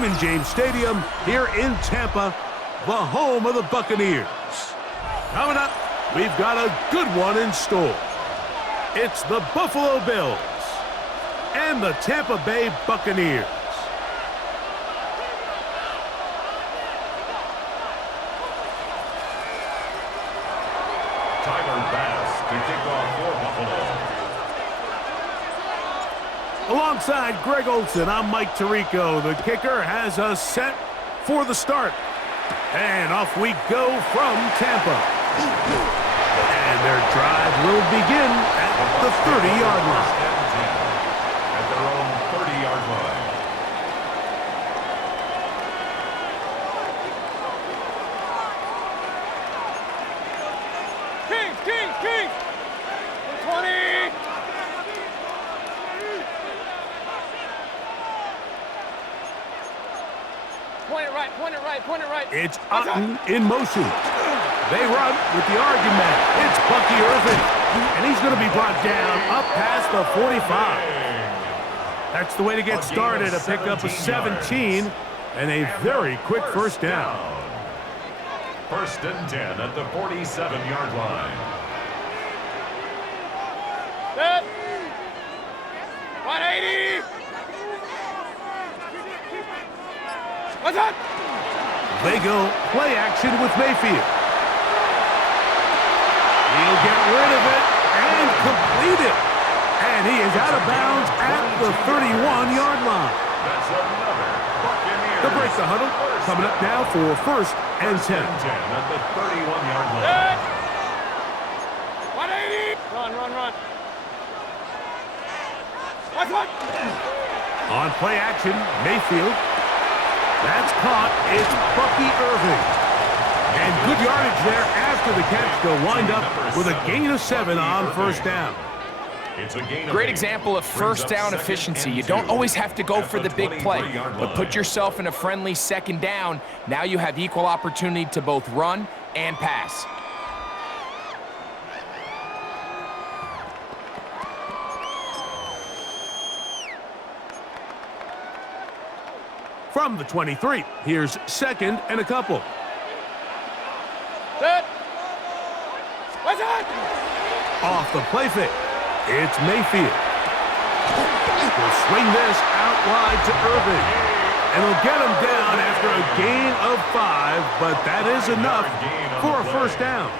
Raymond James Stadium here in Tampa, the home of the Buccaneers. Coming up, we've got a good one in store. It's the Buffalo Bills and the Tampa Bay Buccaneers. To kick off for Buffalo. Alongside Greg Olsen, I'm Mike Tirico. The kicker has us set for the start. And off we go from Tampa. And their drive will begin at the 30-yard line. At their own 30-yard line. King! 20! Point it right. It's Otten in motion. They run with the argument. It's Bucky Irving. And he's going to be brought down up past the 45. That's the way to get started, a pickup of 17 and a very quick first down. First and 10 at the 47-yard line. Set. 180. What's that? They go play action with Mayfield. He'll get rid of it and complete it. And he is out of bounds at the 31-yard line. That's another Buccaneers. To break the huddle, coming up now for first and 10. At the 31-yard line. Set. 180. Run. What's that? On play action, Mayfield. That's caught. It's Bucky Irving. And good yardage there after the catch. They'll wind up with a gain of 7 on first down. Great example of first down efficiency. You don't always have to go for the big play, but put yourself in a friendly second down. Now you have equal opportunity to both run and pass. From the 23, here's second and a couple. Set. What's that? Off the play fake, it's Mayfield. He'll swing this out wide to Irving. And he'll get him down after a gain of 5, but that is enough for a first down.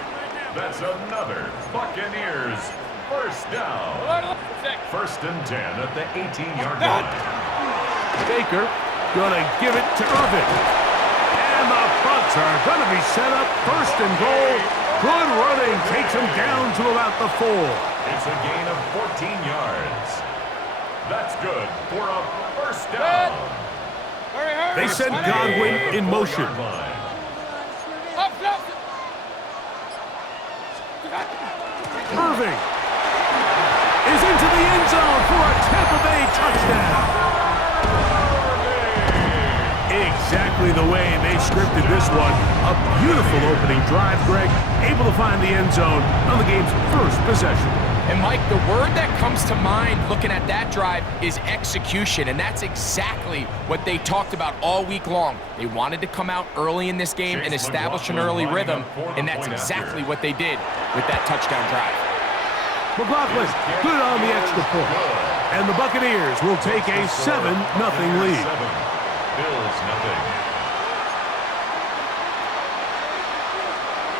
That's another Buccaneers first down. First and 10 at the 18-yard line. Baker gonna give it to Irving. And the Bucks are gonna be set up first and goal. Good running takes him down to about the 4. It's a gain of 14 yards. That's good for a first down. Hurry. They send Godwin in motion. Up. Irving is into the end zone for a Tampa Bay touchdown. Exactly the way they scripted this one. A beautiful opening drive, Greg. Able to find the end zone on the game's first possession. And Mike, the word that comes to mind looking at that drive is execution, and that's exactly what they talked about all week long. They wanted to come out early in this game and establish an early rhythm, and that's exactly what they did with that touchdown drive. McLaughlin, good on the extra point. And the Buccaneers will take a 7-0 lead. Bills nothing.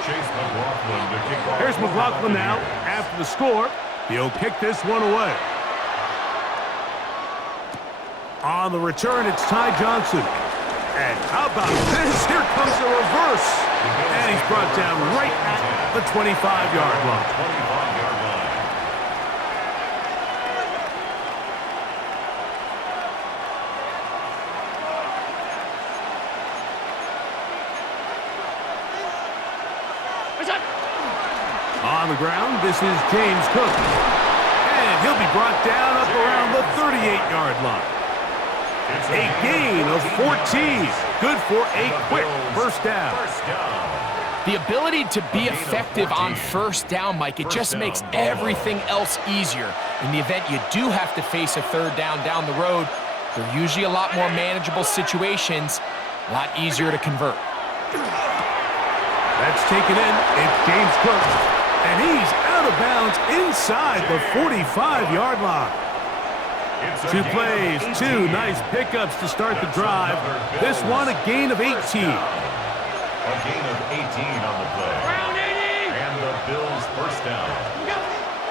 Chase McLaughlin to kick off. Here's McLaughlin now. After the score, he'll kick this one away. On the return, it's Ty Johnson. And how about this? Here comes a reverse. And he's brought down right at the 25-yard line. 25-yard line. On the ground, this is James Cook. And he'll be brought down up around the 38-yard line. A gain of 14. Good for a quick first down. The ability to be effective on first down, Mike, it just makes everything else easier. In the event you do have to face a third down the road, They're usually a lot more manageable situations, a lot easier to convert. That's taken in. It's James Cook. And he's out of bounds inside the 45-yard line. 2 plays, 2 nice pickups to start the drive. This one a gain of 18. A gain of 18 on the play. And the Bills first down.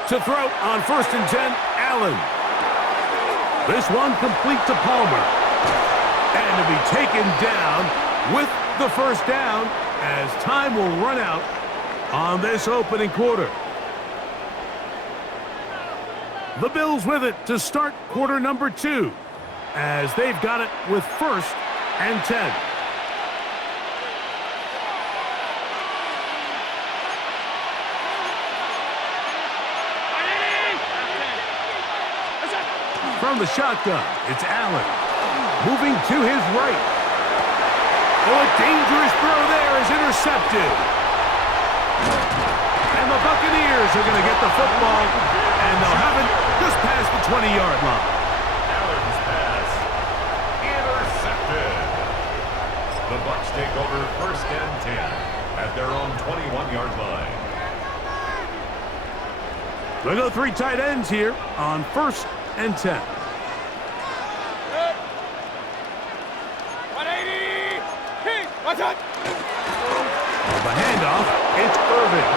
To throw on 1st and 10, Allen. This one complete to Palmer. And to be taken down with the first down as time will run out on this opening quarter. The Bills with it to start quarter number 2 as they've got it with 1st and 10. From the shotgun, it's Allen. Moving to his right. Oh, a dangerous throw there is intercepted. And the Buccaneers are going to get the football, and they'll have it just past the 20-yard line. Allen's pass intercepted. The Bucks take over 1st and 10 at their own 21-yard line. They'll go 3 tight ends here on 1st and 10. 180. What's up? The handoff, it's Irving.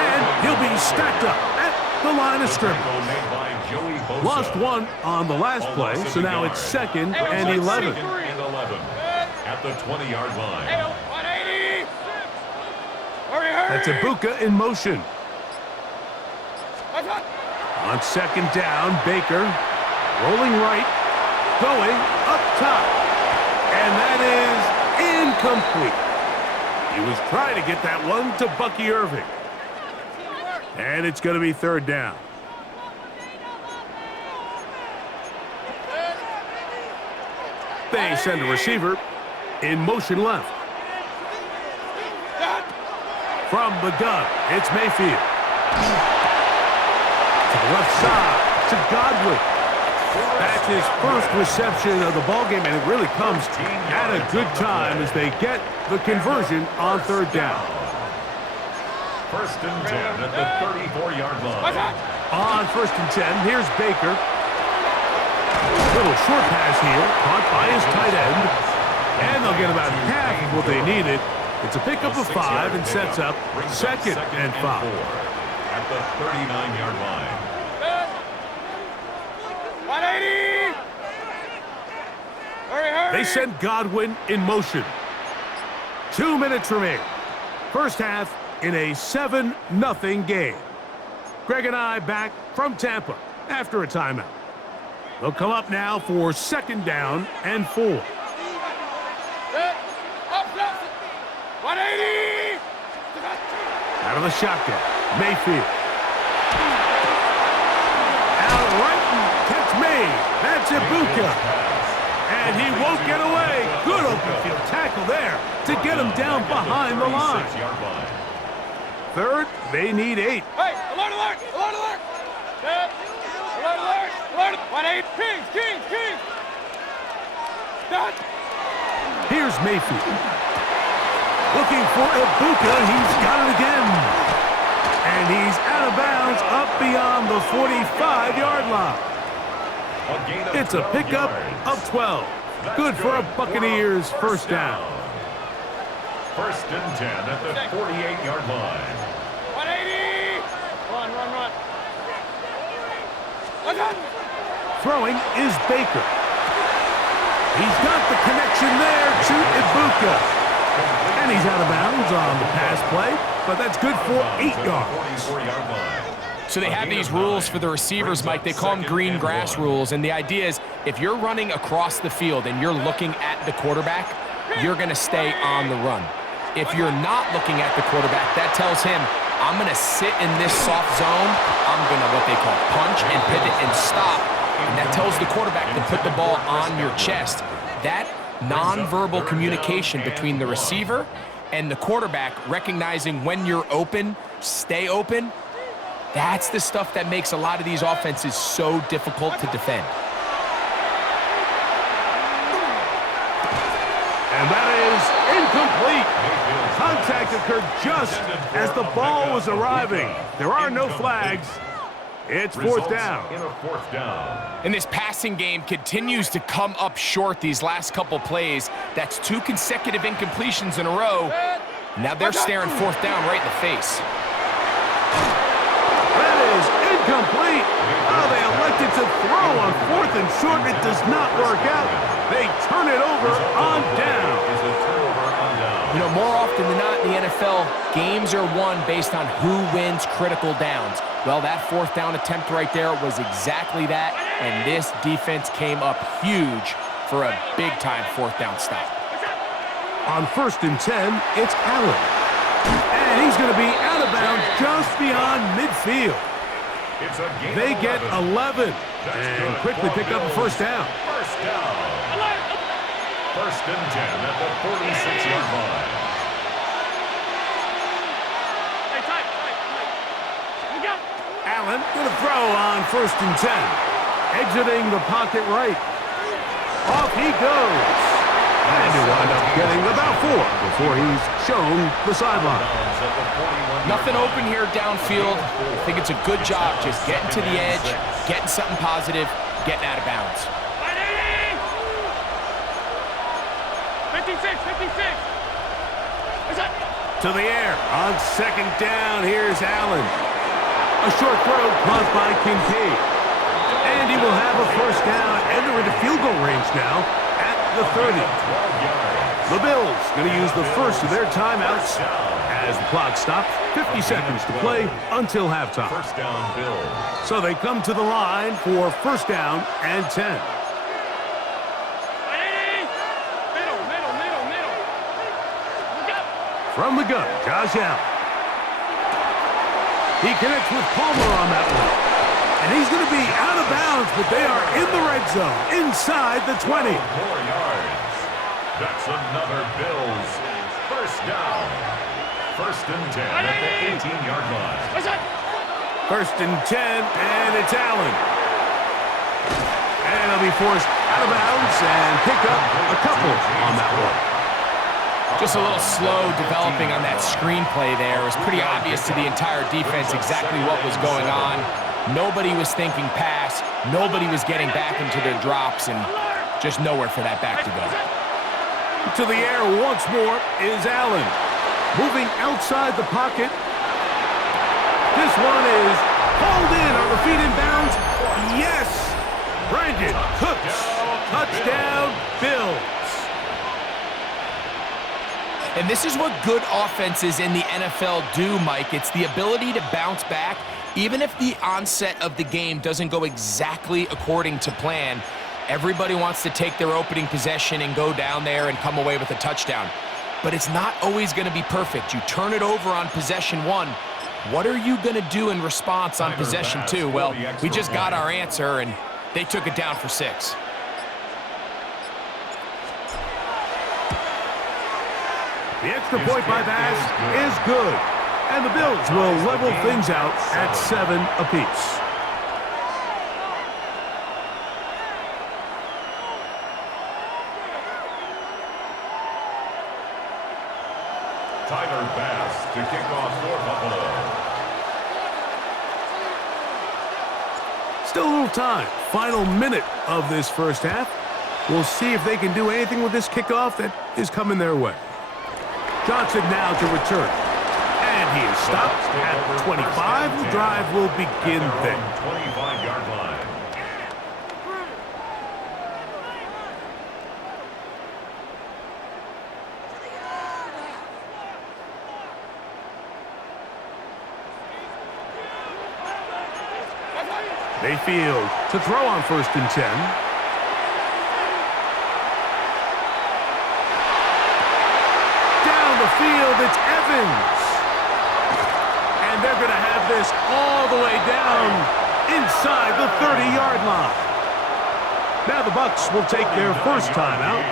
And he'll be stacked up at the line of scrimmage. Lost 1 on the last play, so now it's 2nd and 11. At the 20-yard line. 180. That's a Buccs in motion. What's up? On 2nd down, Baker rolling right, going up top. And that is incomplete. He was trying to get that one to Bucky Irving. And it's going to be 3rd down. They send a receiver in motion left. From the gun, it's Mayfield. To the left side, to Godwin. That's his first reception of the ballgame, and it really comes at a good time as they get the conversion on 3rd down. 1st and 10 at the 34-yard line. On 1st and 10, here's Baker. Little short pass here, caught by his tight end. And they'll get about half of what they needed. It's a pickup of 5 and sets up 2nd and 5. At the 39-yard line. 180. Hurry. They send Godwin in motion. 2 minutes remaining. First half in a 7-0 game. Greg and I back from Tampa after a timeout. They'll come up now for 2nd down and 4. 180. Out of the shotgun, Mayfield. Out right and catch made. That's Ibuka. And he won't get away. Good open field tackle there to get him down behind the line. 3rd, they need 8. Hey, alert, alert, alert, alert. Alert, alert, alert. 180. Kings. Done. Here's Mayfield. Looking for Ibuka. He's got it again. And he's out of bounds up beyond the 45-yard line. It's a pickup of 12. Good for a Buccaneers first down. 1st and 10 at the 48-yard line. 180. Run. What's up? Throwing is Baker. He's got the connection there to Ibuka. And he's out of bounds on the pass play, but that's good for 8 yards. So they have these rules for the receivers, Mike. They call them green grass rules, and the idea is if you're running across the field and you're looking at the quarterback, you're going to stay on the run. If you're not looking at the quarterback, that tells him, I'm going to sit in this soft zone. I'm going to what they call punch and pivot and stop, and that tells the quarterback to put the ball on your chest. That nonverbal communication between the receiver and the quarterback, recognizing when you're open, stay open, that's the stuff that makes a lot of these offenses so difficult to defend. And that is incomplete. Contact occurred just as the ball was arriving. There are no flags. It's fourth down. In a fourth down. And this passing game continues to come up short these last couple plays. That's 2 consecutive incompletions in a row. Now they're staring fourth down right in the face. That is incomplete. Oh, they elected to throw on fourth and short. It does not work out. They turn it over on down. You know, more often than not in the NFL, games are won based on who wins critical downs. Well, that fourth down attempt right there was exactly that, and this defense came up huge for a big-time fourth down stop. On 1st and 10, it's Allen. And he's going to be out of bounds just beyond midfield. They get 11 and quickly pick up a first down. First down. 1st and 10 at the 46-yard line. Allen going to throw on 1st and 10. Exiting the pocket right. Off he goes. And he'll wind up getting about 4 before he's shown the sideline. Nothing open here downfield. I think it's a good job just getting to the edge, getting something positive, getting out of bounds. 56. To the air on 2nd down. Here's Allen. A short throw caught by Kincaid. And he will have a first down. And they're into field goal range now at the 30. The Bills going to use the first of their timeouts as the clock stops. 50 seconds to play until halftime. First down, Bills. So they come to the line for first down and 10. From the gun, Josh Allen. He connects with Palmer on that one. And he's going to be out of bounds, but they are in the red zone, inside the 20. 4 yards. That's another Bills. First down. 1st and 10 at the 18-yard line. 1st and 10, and it's Allen. And he'll be forced out of bounds and pick up a couple on that one. Just a little slow developing on that screenplay there. It was pretty obvious to the entire defense exactly what was going on. Nobody was thinking pass. Nobody was getting back into their drops, and just nowhere for that back to go. To the air once more is Allen. Moving outside the pocket. This one is hauled in on the feet in bounds. Yes! Brandon Cooks. Touchdown, Bills. And this is what good offenses in the NFL do, Mike. It's the ability to bounce back, even if the onset of the game doesn't go exactly according to plan. Everybody wants to take their opening possession and go down there and come away with a touchdown. But it's not always going to be perfect. You turn it over on possession 1. What are you going to do in response on possession 2? Well, we just got our answer, and they took it down for 6. The extra point by Bass is good. And the Bills will level things out at 7 apiece. Tyler Bass to kick off for Buffalo. Still a little time. Final minute of this first half. We'll see if they can do anything with this kickoff that is coming their way. Johnson now to return. And he is stopped at 25. The drive will begin then. 25-yard line. Mayfield to throw on 1st and 10. Down the field, it's Evans. And they're going to have this all the way down inside the 30-yard line. Now the Bucks will take their first timeout.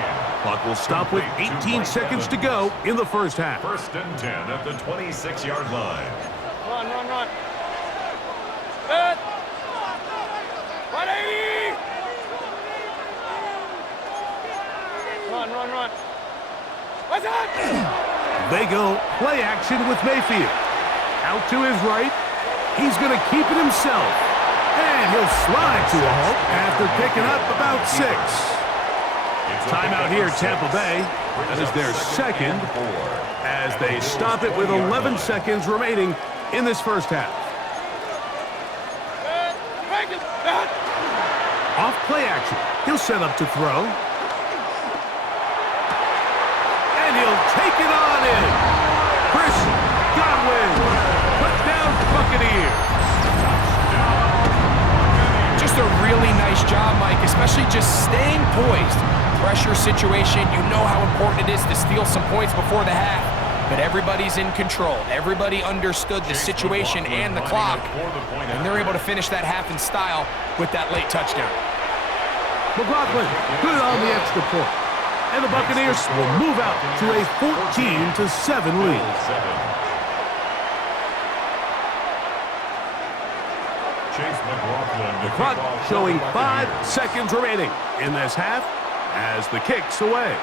Clock will stop with 18 seconds to go in the first half. 1st and 10 at the 26-yard line. Run. Set. 180. Run. They go play action with Mayfield. Out to his right. He's going to keep it himself. And he'll slide to a halt after picking up about 6. Timeout here, Tampa Bay. That is their second as they stop it with 11 seconds remaining in this first half. Off play action. He'll set up to throw. And he'll take it on in. Chris Godwin. Touchdown Buccaneers. Just a really nice job, Mike, especially just staying poised. Pressure situation, you know how important it is to steal some points before the half, but everybody's in control. Everybody understood the situation and the clock, and they're able to finish that half in style with that late touchdown. McLaughlin, good on the extra point. And the Buccaneers will move out to a 14-7 lead. The clock showing 5 seconds remaining in this half as the kick's away.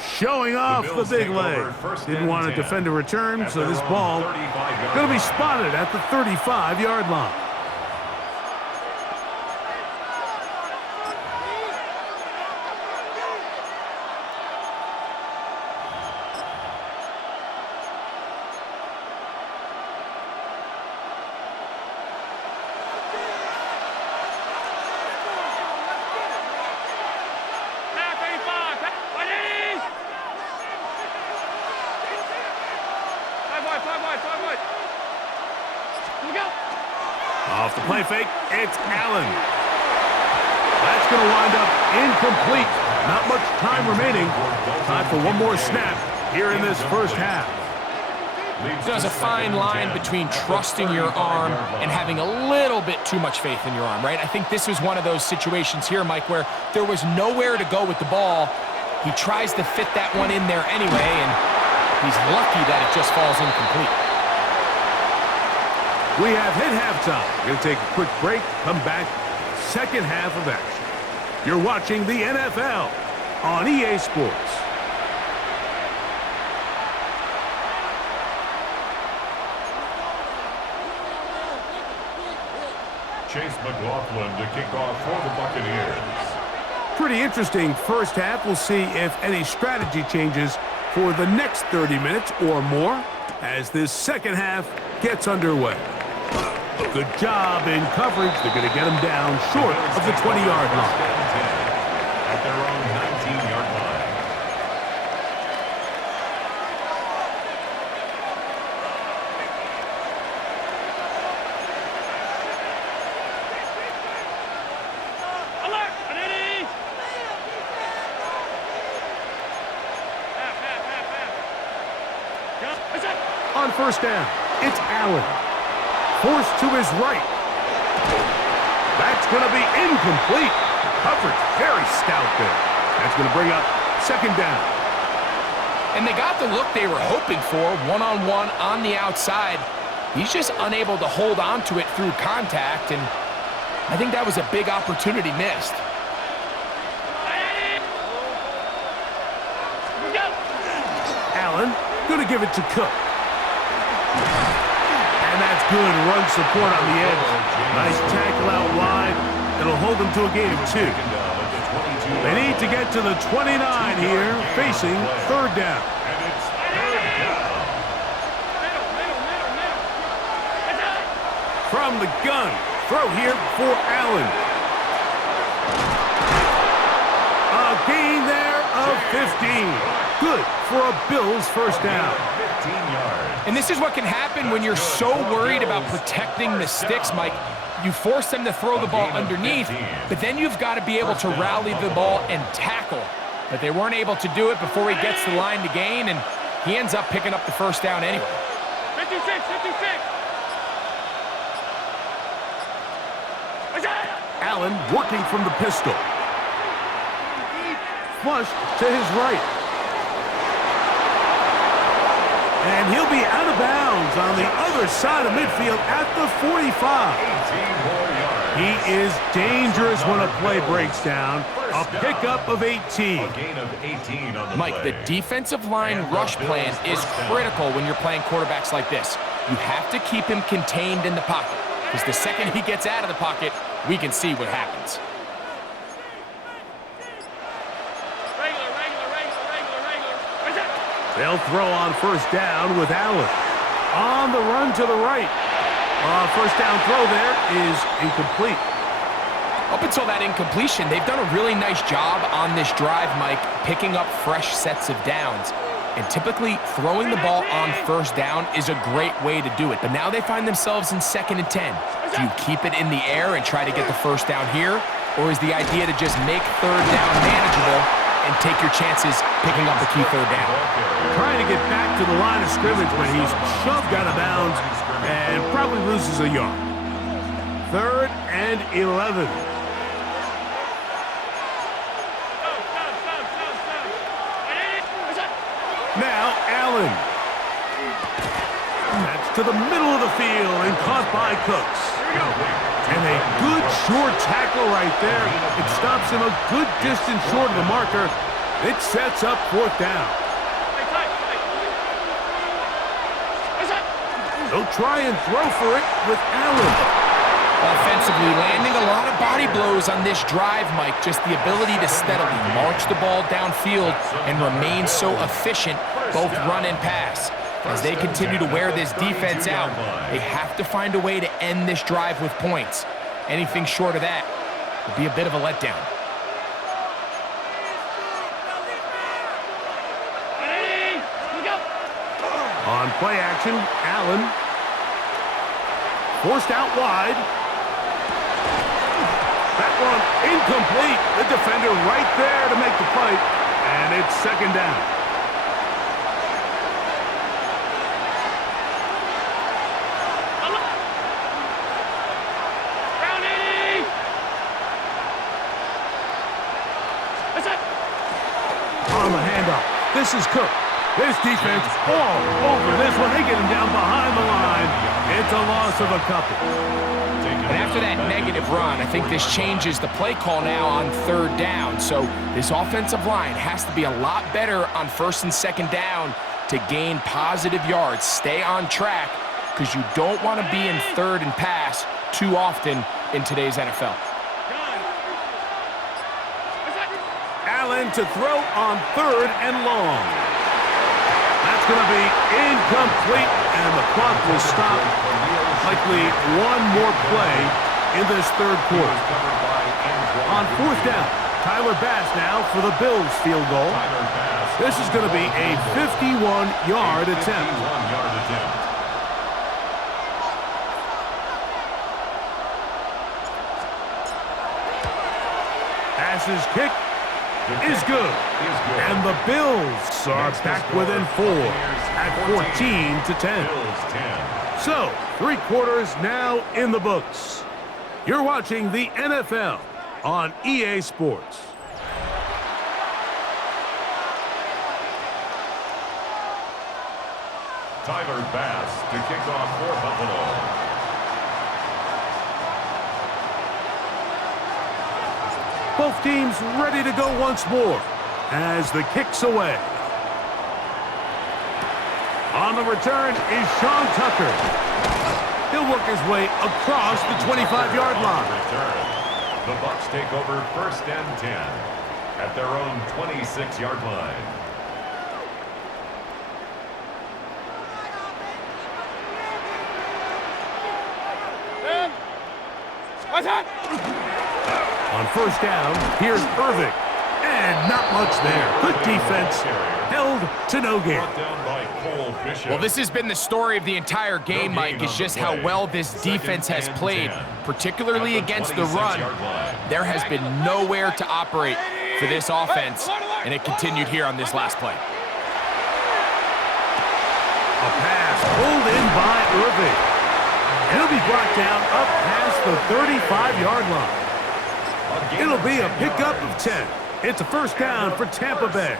Showing off the big leg. Didn't want to defend a return, so this ball going to be spotted at the 35-yard line. Off the play fake, it's Allen. That's going to wind up incomplete. Not much time remaining. Time for one more snap here in this first half. There's a fine line between trusting your arm and having a little bit too much faith in your arm, right? I think this was one of those situations here, Mike, where there was nowhere to go with the ball. He tries to fit that one in there anyway, and he's lucky that it just falls incomplete. We have hit halftime. We're going to take a quick break, come back, second half of action. You're watching the NFL on EA Sports. Chase McLaughlin to kick off for the Buccaneers. Pretty interesting first half. We'll see if any strategy changes for the next 30 minutes or more as this second half gets underway. Good job in coverage. They're going to get him down short of the 20-yard line. At their own 19-yard line. Alert! On first down, it's Allen. Forced to his right. That's going to be incomplete. Coverage very stout there. That's going to bring up second down. And they got the look they were hoping for, one-on-one on the outside. He's just unable to hold on to it through contact, and I think that was a big opportunity missed. Allen going to give it to Cook. And that's good run support on the edge. Nice tackle out wide. It'll hold them to a gain of 2. They need to get to the 29 here, facing third down. And it's third down. From the gun, throw here for Allen. A gain there of 15. Good for a Bills first down. 15 yards. And this is what can happen when you're so worried about protecting the sticks, Mike. You force them to throw the ball underneath, but then you've got to be able to rally the ball and tackle. But they weren't able to do it before he gets the line to gain, and he ends up picking up the first down anyway. 56, 56. Allen working from the pistol. Flush to his right. And he'll be out of bounds on the other side of midfield at the 45. He is dangerous when a play breaks down. A pickup of 18. A gain of 18 on the Mike, play. the defensive line rush plan is critical when you're playing quarterbacks like this. You have to keep him contained in the pocket, because the second he gets out of the pocket, we can see what happens. They'll throw on first down with Allen. On the run to the right. First down throw there is incomplete. Up until that incompletion, they've done a really nice job on this drive, Mike, picking up fresh sets of downs. And typically, throwing the ball on first down is a great way to do it. But now they find themselves in 2nd and 10. Do you keep it in the air and try to get the first down here? Or is the idea to just make third down manageable and take your chances picking up a key third down? Trying to get back to the line of scrimmage, but he's shoved out of bounds and probably loses a yard. 3rd and 11. Now Allen. That's to the middle of the field and caught by Cooks. And a good short tackle right there. It stops him a good distance short of the marker. It sets up 4th down. They'll try and throw for it with Allen. Offensively, landing a lot of body blows on this drive, Mike. Just the ability to steadily march the ball downfield and remain so efficient, both run and pass. As they continue to wear this defense out, they have to find a way to end this drive with points. Anything short of that would be a bit of a letdown. On play action, Allen. Forced out wide. That one incomplete. The defender right there to make the play. And it's 2nd down. On the handoff. This is Cook. This defense all over this one. They get him down behind the line. It's a loss of a couple. And after that negative run, I think this changes the play call now on 3rd down. So this offensive line has to be a lot better on 1st and 2nd down to gain positive yards. Stay on track, because you don't want to be in 3rd and pass too often in today's NFL. Allen to throw on 3rd and long. That's going to be incomplete, and the clock will stop. Likely one more play in this 3rd quarter. On 4th down, Tyler Bass now for the Bills field goal. This is going to be a 51-yard attempt. Pass's kick is good. And the Bills are back within 4 at 14-10. So, 3 quarters now in the books. You're watching the NFL on EA Sports. Tyler Bass to kick off for Buffalo. Both teams ready to go once more as the kick's away. On the return is Sean Tucker. He'll work his way across the 25-yard line. The Bucks take over 1st and 10 at their own 26-yard line. On 1st down, here's Irving. And not much there. Good defense. Held to no gain. Well, this has been the story of the entire game, Mike, is just how well this defense has played, particularly against the run. There has been nowhere to operate for this offense, and it continued here on this last play. A pass pulled in by Irving. It'll be brought down up past the 35-yard line. It'll be a pickup of 10. It's a 1st down for Tampa Bay.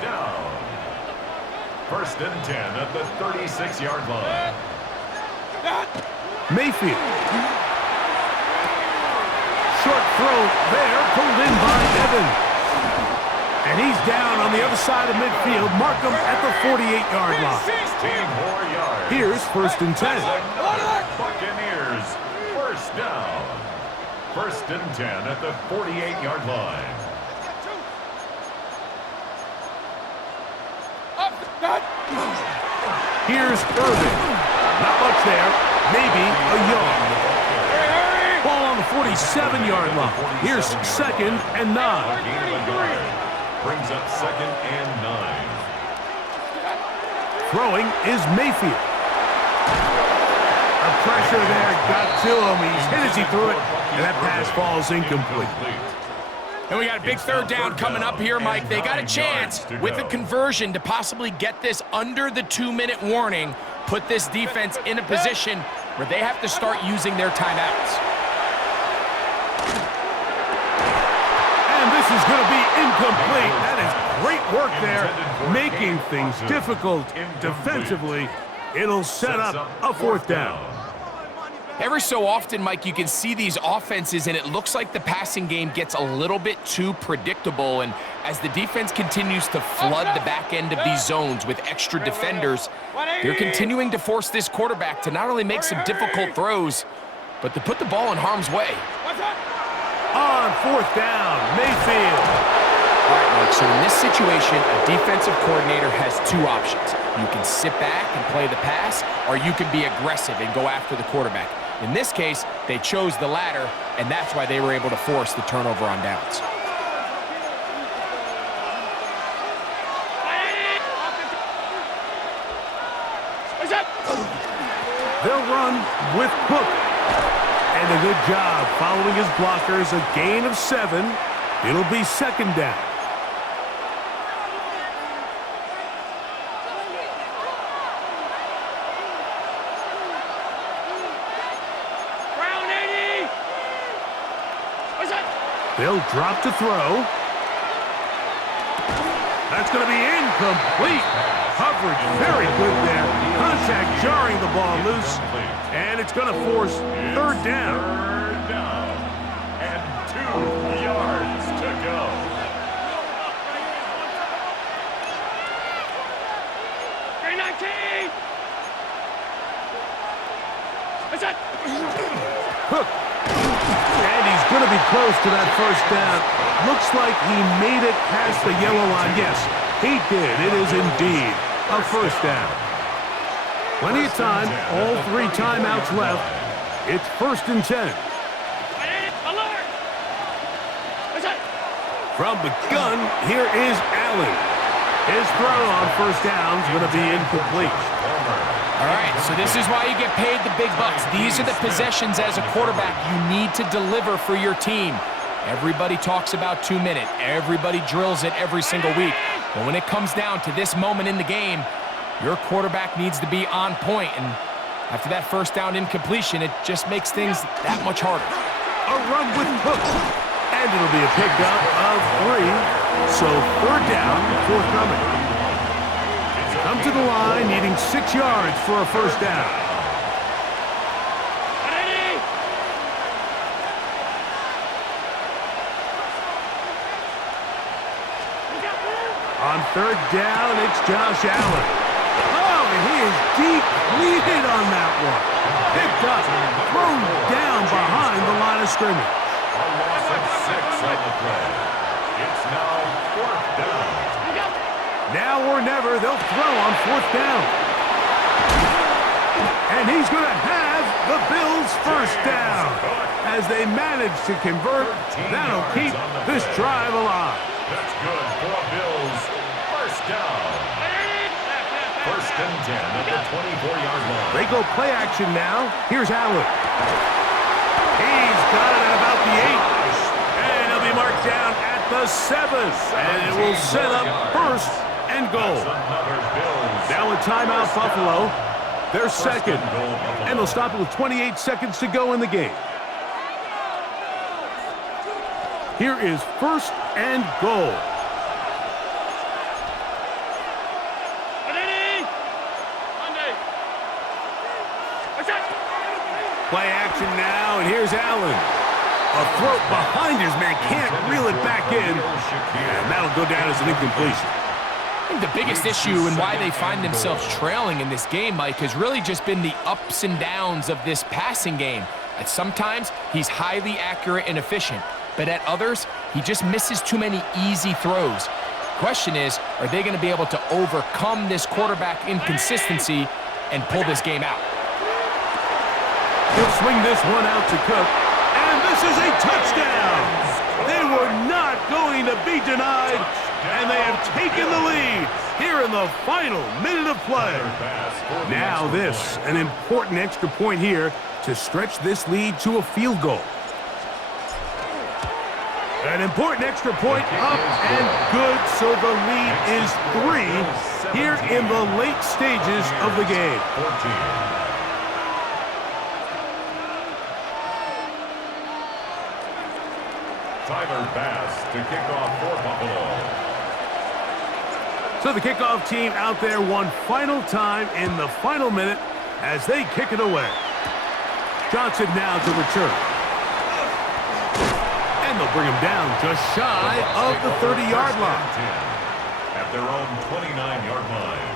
1st and 10 at the 36-yard line. Mayfield. Short throw there, pulled in by Evans. And he's down on the other side of midfield. Mark him at the 48-yard line. 16 more yards. Here's 1st and 10. Buccaneers, first down. 1st and 10 at the 48-yard line. Here's Irvin. Not much there. Maybe a yard. Ball on the 47-yard line. Here's 2nd and 9. Brings up 2nd and 9. Throwing is Mayfield. The pressure there got to him. He's hit as he threw it, and that pass falls incomplete. And we got a big 3rd down coming up here, Mike. They got a chance with a conversion to possibly get this under the 2-minute warning, put this defense in a position where they have to start using their timeouts. And this is going to be incomplete. That is great work there, making things difficult defensively. It'll set up a 4th down. Every so often, Mike, you can see these offenses, and it looks like the passing game gets a little bit too predictable. And as the defense continues to flood the back end of these zones with extra defenders, they're continuing to force this quarterback to not only make some difficult throws, but to put the ball in harm's way. On 4th down, Mayfield. All right, Mike, so in this situation, a defensive coordinator has 2 options. You can sit back and play the pass, or you can be aggressive and go after the quarterback. In this case, they chose the latter, and that's why they were able to force the turnover on downs. They'll run with Cook. And a good job following his blockers, a gain of 7. It'll be 2nd down. They'll drop to throw. That's going to be incomplete. Coverage very good there. Contact jarring the ball loose. And it's going to force 3rd down. 3rd down. And 2 yards to go. Cook. And he's going to be close to that 1st down. Looks like he made it past the yellow line. Yes, he did. It is indeed a 1st down. Plenty of time. All 3 timeouts left. It's 1st and 10. From the gun, here is Allen. His throw on 1st down is going to be incomplete. All right, so this is why you get paid the big bucks. These are the possessions as a quarterback you need to deliver for your team. Everybody talks about 2-minute. Everybody drills it every single week. But when it comes down to this moment in the game, your quarterback needs to be on point. And after that 1st down incompletion, it just makes things that much harder. A run with Cook. And it'll be a pickup of 3. So 3rd down, forthcoming. Come to the line, needing 6 yards for a 1st down. On 3rd down, it's Josh Allen. Oh, and he is depleted on that one. Picked up, thrown down behind the line of scrimmage. A loss of 6 on the play. It's now 4th down. Now or never, they'll throw on 4th down. And he's going to have the Bills' 1st down. As they manage to convert, that'll keep this drive alive. That's good for Bills. 1st down. 1st and 10 at the 24-yard line. They go play action now. Here's Allen. He's got it at about the 8. And he'll be marked down at the 7. And it will set up 1st and goal. Now a timeout, Buffalo. They're 2nd. And they'll stop it with 28 seconds to go in the game. Here is 1st and goal. Play action now, and here's Allen. A throw behind his man, can't reel it back in. And that'll go down as an incompletion. I think the biggest issue and why they find themselves trailing in this game, Mike, has really just been the ups and downs of this passing game. At sometimes, he's highly accurate and efficient, but at others, he just misses too many easy throws. Question is, are they going to be able to overcome this quarterback inconsistency and pull this game out? He'll swing this one out to Cook, and this is a touchdown! They were not going to be denied, and they have taken the lead here in the final minute of play. Now this, an important extra point here to stretch this lead to a field goal. An important extra point up and good, so the lead is 3 here in the late stages of the game. 14. Tyler Bass to kick off for Buffalo. So the kickoff team out there one final time in the final minute as they kick it away. Johnson now to return. And they'll bring him down just shy of the 30-yard line. At their own 29-yard line.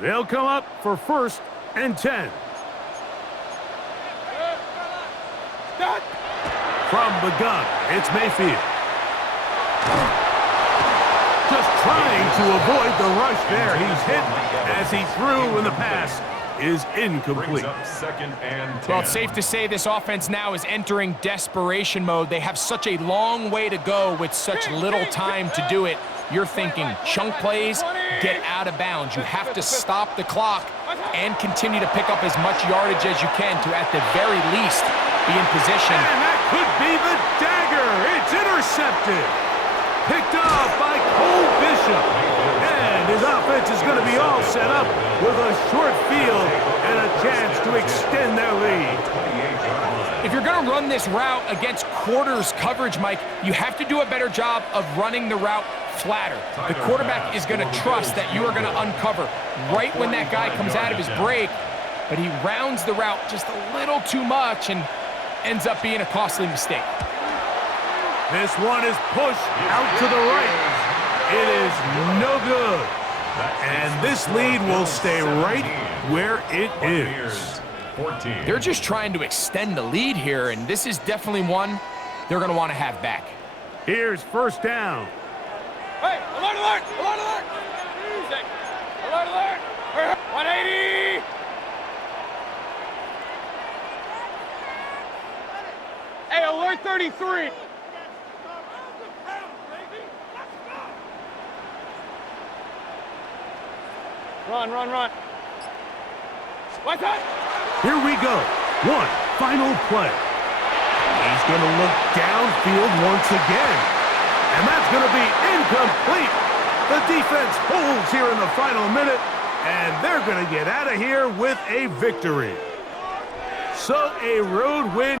They'll come up for 1st and 10. From the gun, it's Mayfield. Just trying to avoid the rush there. He's hit as he threw, and the pass is incomplete. Brings up 2nd and 10. Well, it's safe to say this offense now is entering desperation mode. They have such a long way to go with such little time to do it. You're thinking chunk plays, get out of bounds. You have to stop the clock and continue to pick up as much yardage as you can to, at the very least, be in position. And that could be the dagger. It's intercepted. Picked off by Cole Bishop. And his offense is going to be all set up with a short field and a chance to extend their lead. If you're going to run this route against quarters coverage, Mike, you have to do a better job of running the route flatter. The quarterback is going to trust that you are going to uncover right when that guy comes out of his break, but he rounds the route just a little too much and ends up being a costly mistake. This one is pushed out to the right. It is no good. And this lead will stay right where it is. 14. They're just trying to extend the lead here, and this is definitely one they're going to want to have back. Here's 1st down. Hey, alert, alert, alert, alert. Music. Alert, alert. 180. Hey, alert 33. Run, run, run. What's that? Here we go. One final play. He's going to look downfield once again. And that's going to be incomplete. The defense holds here in the final minute, and they're going to get out of here with a victory. So a road win.